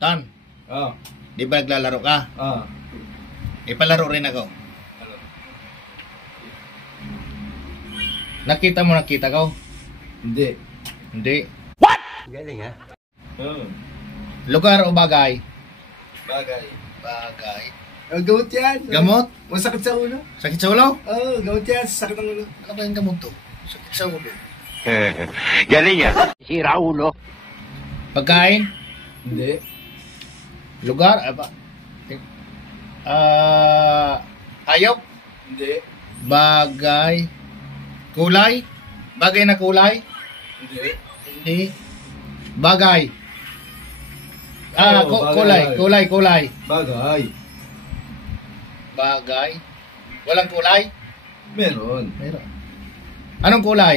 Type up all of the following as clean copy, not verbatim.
Tan, Oh. di ba naglalaro ka? Oh. Ipalaro rin ako. Ano? Nakita ko? Hindi. Hindi. Galing ha? Oh. Lugar o bagay? Bagay. Bagay. Oh, gamot yan. Gamot? Masakit sa ulo. Sakit sa ulo? Oh, gamot yan. Sakit ng ulo. Ano ba yung gamot to? Sakit sa ulo. Galing ha? Sira ulo. Pagkain? Hindi. Lugar? Hayop? Hindi. Bagay? Kulay? Bagay na kulay? Hindi. Hindi. Bagay? Oo, bagay. Kulay. Bagay. Bagay? Walang kulay? Meron. Meron. Anong kulay?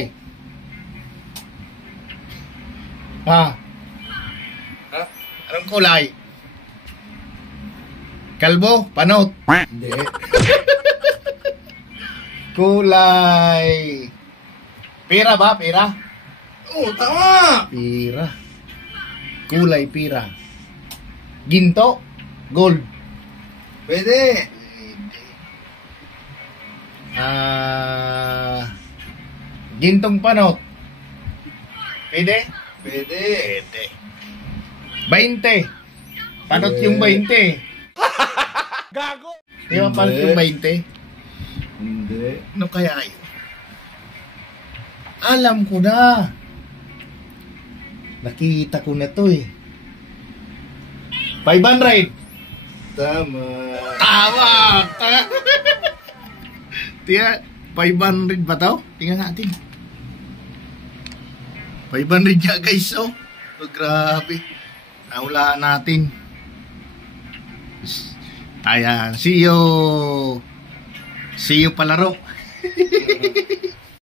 Ha? Ha? Anong kulay? Kalbo? Panot? Hindi. Kulay. Pira ba? Pira? Oh, tama! Pira. Kulay pira. Ginto? Gold? Pwede. Gintong panot? Pwede? Pwede. Pwede. 20. Panot yung 20. Gago! Di ba panot yung 20? Hindi. Ano kaya yun? Alam ko na. Nakita ko na to eh. 500. Tama. Tama! Tiya, 500 ba to? Tingnan natin. 500 niya guys, oh. Oh, grabe. Nahulaan natin. Ayan, see you palaro.